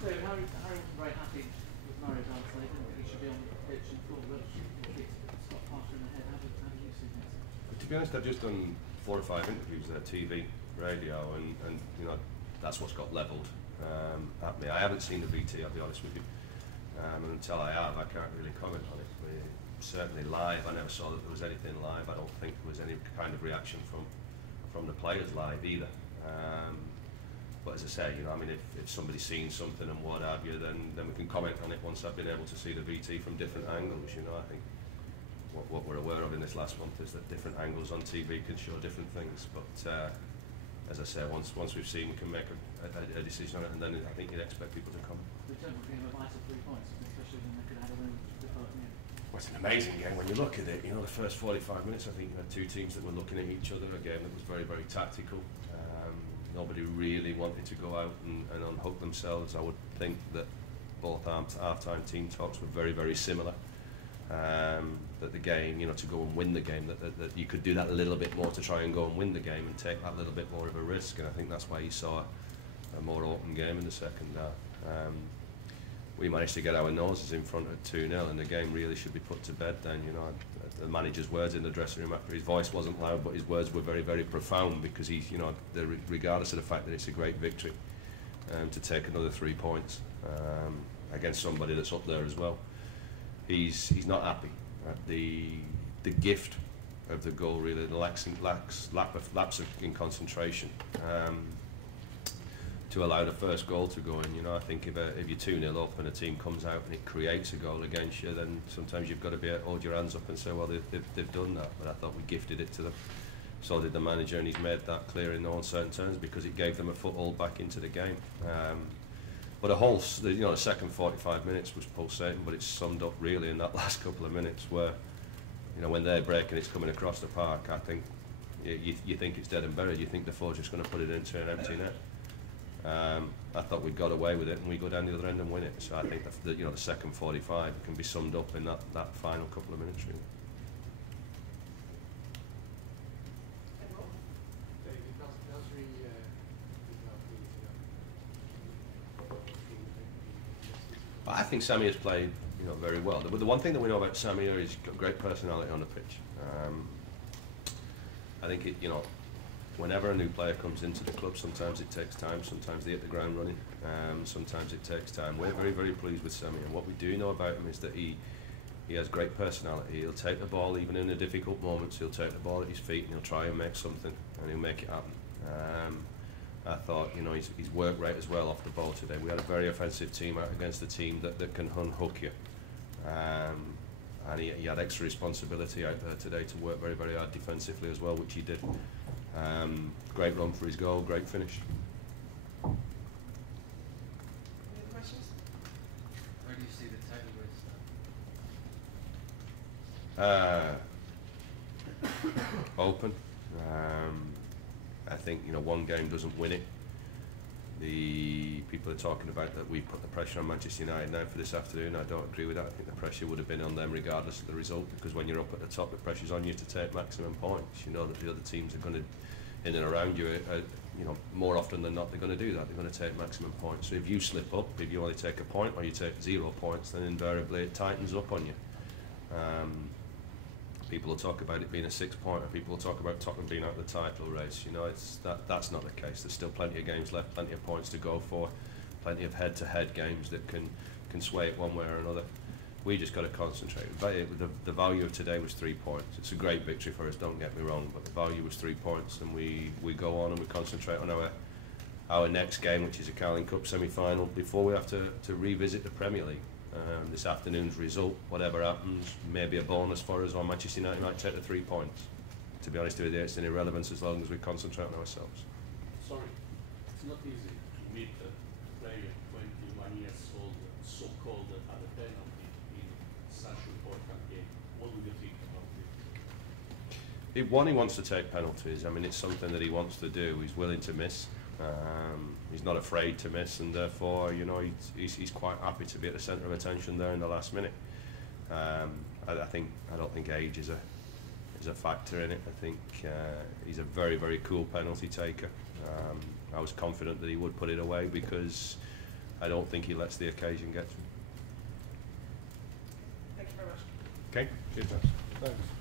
Harry wasn't very happy with Mario Balotelli. He didn't think he should be on the pitch and thought that he Scott Parker in the head. How do you see this? To be honest, I've just done 4 or 5 interviews at TV, radio, and you know, that's what's got levelled at me. I haven't seen the VT, I'll be honest with you, and until I have, I can't really comment on it. Certainly live, I never saw that there was anything live. I don't think there was any kind of reaction from the players live either. But as I say, you know, I mean, if somebody's seen something and what have you, then we can comment on it once I've been able to see the VT from different angles. You know, I think what we're aware of in this last month is that different angles on TV can show different things. But as I say, once we've seen, we can make a decision on it, and then I think you'd expect people to comment. The general game of vital 3 points, especially when they could have had a win before. Well, it's an amazing game when you look at it. You know, the first 45 minutes, I think you had 2 teams that were looking at each other. A game that was very, very tactical. Nobody really wanted to go out and unhook themselves. I would think that both half-time team talks were very, very similar. That the game, you know, to go and win the game, that you could do that a little bit more to try and go and win the game and take that little bit more of a risk. And I think that's why you saw a more open game in the second half. We managed to get our noses in front at 2-0, and the game really should be put to bed then. You know, the manager's words in the dressing room after, his voice wasn't loud, but his words were very, very profound, because he's, you know, regardless of the fact that it's a great victory, to take another 3 points against somebody that's up there as well. He's not happy. The gift of the goal, really, the lapse in concentration. To allow the first goal to go in. You know, I think if you're 2-0 up and a team comes out and it creates a goal against you, then sometimes you've got to hold your hands up and say, well, they've done that. But I thought we gifted it to them. So did the manager, and he's made that clear in no uncertain terms, because it gave them a foothold back into the game. But the second 45 minutes was pulsating, but it's summed up really in that last couple of minutes where, you know, when they're breaking, it's coming across the park. I think you think it's dead and buried. You think Defoe's just going to put it into an empty net. I thought we'd got away with it, and we go down the other end and win it. So I think the second 45 can be summed up in that final couple of minutes, really. I think Samir's played, you know, very well. But the one thing that we know about Samir is he's got great personality on the pitch. I think whenever a new player comes into the club, sometimes it takes time, sometimes they hit the ground running, sometimes it takes time. We're very, very pleased with Samir, and what we do know about him is that he has great personality. He'll take the ball even in the difficult moments, he'll take the ball at his feet and he'll try and make something, and he'll make it happen. I thought, you know, his work rate as well off the ball today. We had a very offensive team out against a team that can unhook you. And he had extra responsibility out there today to work very, very hard defensively as well, which he did. Great run for his goal, great finish. Any other questions? Where do you see the title race now? Open. I think, you know, one game doesn't win it. The people are talking about that we put the pressure on Manchester United now for this afternoon. I don't agree with that. I think the pressure would have been on them regardless of the result, because when you're up at the top, the pressure's on you to take maximum points. You know that the other teams are going to, in and around you, you know, more often than not, they're going to do that. They're going to take maximum points. So if you slip up, if you only take a point or you take 0 points, then invariably it tightens up on you. People will talk about it being a 6-pointer. People will talk about Tottenham being out of the title race. You know, that's not the case. There's still plenty of games left, plenty of points to go for, plenty of head-to-head games that can sway it one way or another. We just got to concentrate. The value of today was 3 points. It's a great victory for us, don't get me wrong, but the value was 3 points, and we go on and we concentrate on our next game, which is a Carling Cup semi-final, before we have to revisit the Premier League. This afternoon's result, whatever happens, may be a bonus for us, or Manchester United might take the 3 points. To be honest with you, it's an irrelevance as long as we concentrate on ourselves. Sorry, it's not easy to meet a player 21 years old, so-called at a penalty in such an important game. What do you think about it? He wants to take penalties. I mean, it's something that he wants to do. He's willing to miss. He's not afraid to miss, and therefore, you know, he's quite happy to be at the centre of attention there in the last minute. I don't think age is a factor in it. I think he's a very, very cool penalty taker. I was confident that he would put it away, because I don't think he lets the occasion get to him. Thank you very much. Okay, cheers, guys. Thanks.